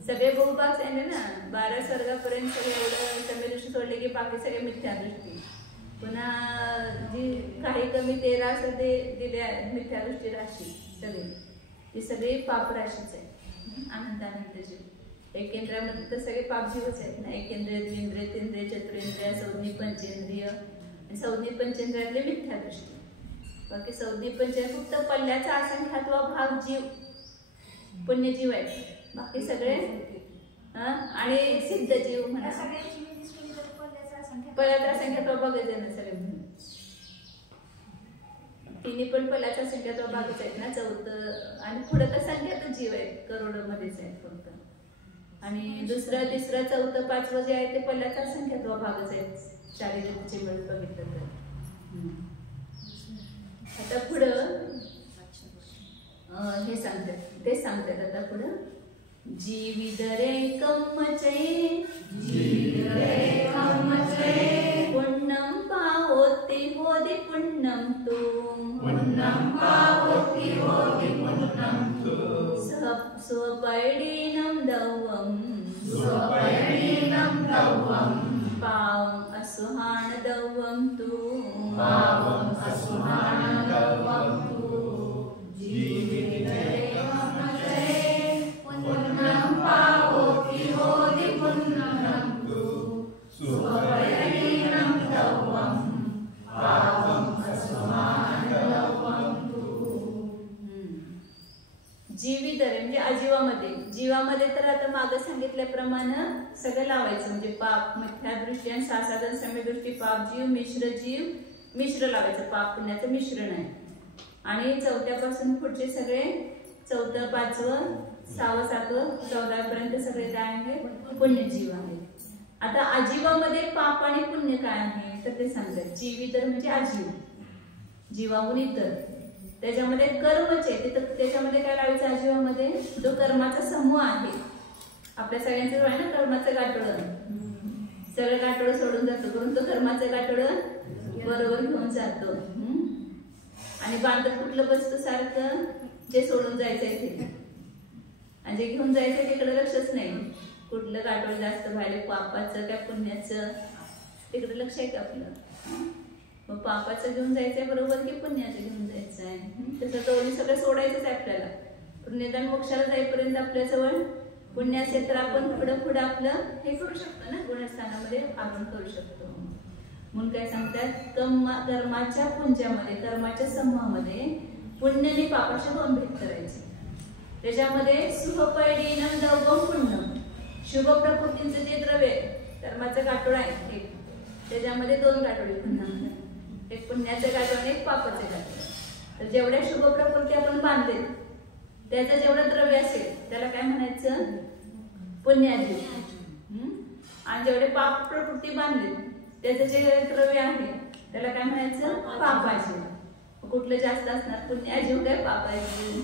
सगळे बहुभाग आहे ना, 12 स्वर्गापर्यंत सगळे एवढं सम्य दृष्टी सोडले की बाकी सगळे मिथ्या दृष्टी. पुन्हा जी काही कमी 13 असं ते दिल्या मिथ्या दृष्टी राशी सगळे ती सगळी पाप राशीच आहे. अनंत जीव एकेंद्रियामध्ये तर सगळे पाप जीवच आहेत ना, एकेंद्रिय द्विंद्रिय तींद्रिय चतुरेंद्रिय संज्ञी पंचेंद्रिय आणि संज्ञी पंचेंद्रियातले मिथ्या दृष्टी. बाकी संज्ञी पंचेंद्रिय फक्त पल्ल्याचा असंख्यात्वा भाग जीव पुण्यजीव आहेत, बाकी सगळे आणि सिद्ध जीव म्हणा पल्ल्याचा असंख्यात्वा बघायचं ना सगळे म्हणून तिन्ही पण पल्ल्याचा असंख्यात्वा भागच आहेत ना. 4थं आणि पुढे तर संख्यातच जीव आहेत, करोडमध्येच आहेत फक्त. आणि 2रं 3रं 4थं 5वं जे आहे ते पल्ल्याचा असंख्यात्वा भागच आहेत शारीरिकचे मिळून बघितलं तर. आता पुढं हे सांगतात ते सांगतात आता पुढं जीविदरे कम्मचे पुण्यम पावोति होदि पुण्यम तु स्वपैडीनं दौवं पावं असुहान दौवं तु जीवामध्ये तर आता मागं सांगितल्याप्रमाणे सगळं लावायचं, म्हणजे पाप मिथ्या दृष्टी आणि सासाधन समी दृष्टी, पाप जीव मिश्र लावायचं, पाप पुण्याचं मिश्रण आहे. आणि चौथ्यापासून पुढचे सगळे, चौथं, पाचवं, 6वं, 7वं, 14 पर्यंत सगळे काय आहे, पुण्यजीव आहे. आता अजीवामध्ये पाप आणि पुण्य काय आहे तर ते सांगतात. जीवी तर म्हणजे अजीव, जीवाहून इतर, त्याच्यामध्ये कर्मच आहे. त्याच्यामध्ये काय लावायचं अजीवामध्ये, जो कर्माचा समूह आहे. आपल्या सगळ्यांचं आहे ना कर्माचं गाठोडं, सगळं गाठोडं सोडून जातो, परंतु कर्माचं गाठोडं बरोबर घेऊन जातो. आणि बांधत कुठलं बसतो सारखं, जे सोडून जायचंय ते, आणि जे घेऊन जायचंय तिकडे लक्षच नाही. कुठलं गाठोड जास्त व्हायला, पापाचं काय पुण्याचं, तिकडे लक्ष आहे का आपलं. मग पापाचं घेऊन जायचंय बरोबर की पुण्याचं घेऊन जायचंय, तसं दोन्ही सगळं सोडायचंच आहे आपल्याला. पण निदान मोक्षाला जाईपर्यंत आपल्याजवळ पुण्य असेल तर आपण पुढं आपलं हे करू शकतो ना, गुणस्थानामध्ये आपण करू शकतो. म्हणून काय सांगतात, कर्माच्या पुंजामध्ये, कर्माच्या समूहामध्ये पुण्य आणि पापाचे 2 भेद करायचे. त्याच्यामध्ये सुखपैडीनं दवगम पुण्य, शुभ प्रकृतींचं जे द्रव्य कर्माचं गाठोड आहे एक, त्याच्यामध्ये 2 गाठोडे पुन्हा, एक पुण्याचं गाठोड आणि एक पापाचं गाठोड. तर जेवढ्या शुभ प्रकृती आपण बांधले त्याचं जेवढं द्रव्य असेल त्याला काय म्हणायचं, पुण्याजीव. आणि जेवढे पाप प्रकृती बांधले त्याचं जे द्रव्य आहे त्याला काय म्हणायचं, पापाजीव. कुठलं जास्त असणार, पुण्याजीव काय पापाजीव?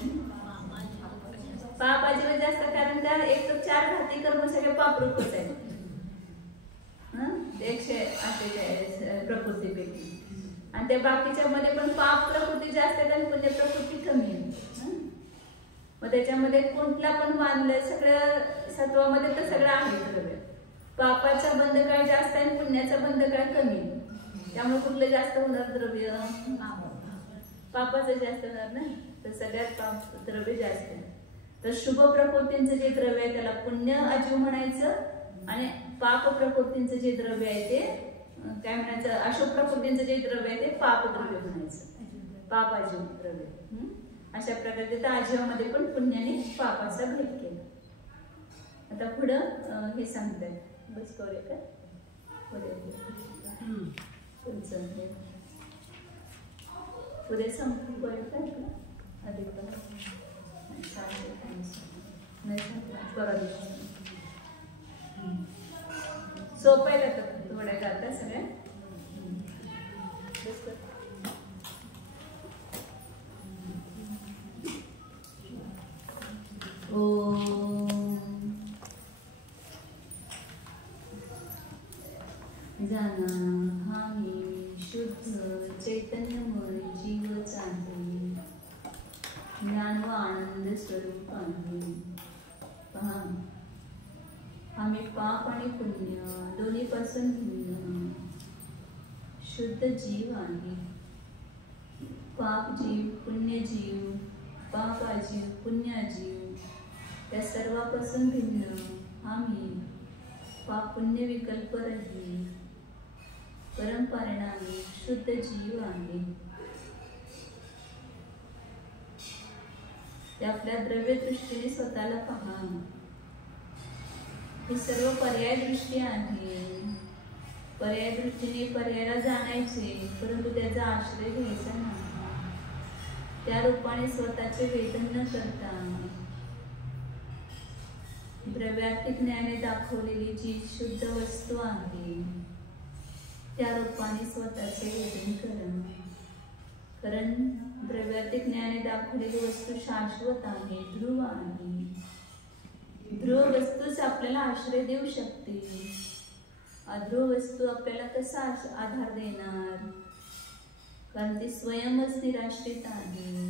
पापाजीव जास्त, कारण त्या 1 तर 4 घाती कर्म सगळे पापरूपच आहेत. 148 प्रकृतीपैकी, आणि त्या बाकीच्या मध्ये पण पाप प्रकृती जास्त आहेत आणि पुण्य प्रकृती कमी आहे. मग त्याच्यामध्ये कुठला पण बांधलंय, सगळं सत्वामध्ये तर सगळं आहे द्रव्य. पापाचा बंध काय जास्त आहे, पुण्याचा बंध काय कमी. त्यामुळे कुठलं जास्त होणार द्रव्य, पापाचं जास्त होणार ना. तर सगळ्यात पाप द्रव्य जास्त आहे. तर शुभ प्रकृतींचं जे द्रव्य आहे त्याला पुण्य अजीव म्हणायचं, आणि पाप प्रकृतींचं जे द्रव्य आहे ते काय म्हणायचं, अशुभ प्रकृतींचं जे द्रव्य आहे ते पाप द्रव्य म्हणायचं, पाप अजीव द्रव्य. अशा प्रकारे तिथं अजीवामध्ये पण पुण्य आणि पापाचा भेद केला. आता पुढं हे सांगतात, बस करूया का पुढे संपू का अधिक सोपं आहे का थोड्या करता सगळ्या. जाना हा मी शुद्ध चैतन्यमय जीवच आहे, ज्ञान व आनंद स्वरूप आहे. पहा, आम्ही पाप आणि पुण्य दोन्हीपासून भिन्न शुद्ध जीव आहे. पाप जीव, पुण्य जीव, पापाजीव, पुण्याजीव या सर्वापासून भिन्न आम्ही पाप पुण्य विकल्प रहित परमपरिणामी शुद्ध जीव आहे. ते आपल्या द्रव्य दृष्टीने स्वतःला पहा. ही सर्व पर्याय दृष्टी आहे. पर्याय दृष्टीने पर्यायाला जाणायचे, परंतु त्याचा आश्रय घ्यायचा नाही. त्या रूपाने स्वतःचे वेदन न करता द्रव्यात्मिक ज्ञाने दाखवलेली जी शुद्ध वस्तू आहे त्या रूपाने स्वतःचे वेदन करा. कारण द्रव्यात्मिक ज्ञाने दाखवलेली वस्तू शाश्वत आहे, ध्रुव आहे. ध्रुव वस्तूच आपल्याला आश्रय देऊ शकते. अध्रुव वस्तू आपल्याला कसा आधार देणार, कारण ती स्वयंच निराश्रित आहे,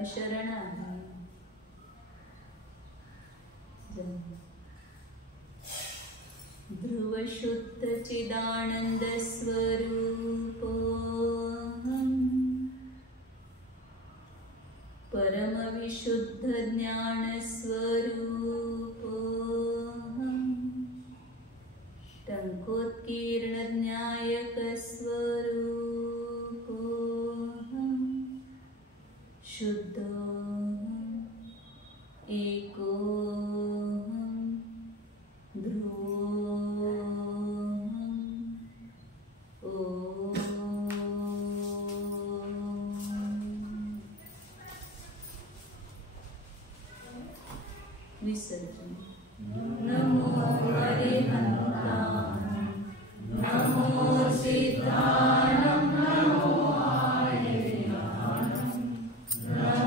अशरण आहे. ध्रुव शुद्ध चिदानंद स्वरूप परम विशुद्ध ज्ञान स्वरूप टंकोत्कीर्ण ज्ञायक स्वरूप शुद्ध एक विसर्जन. नमो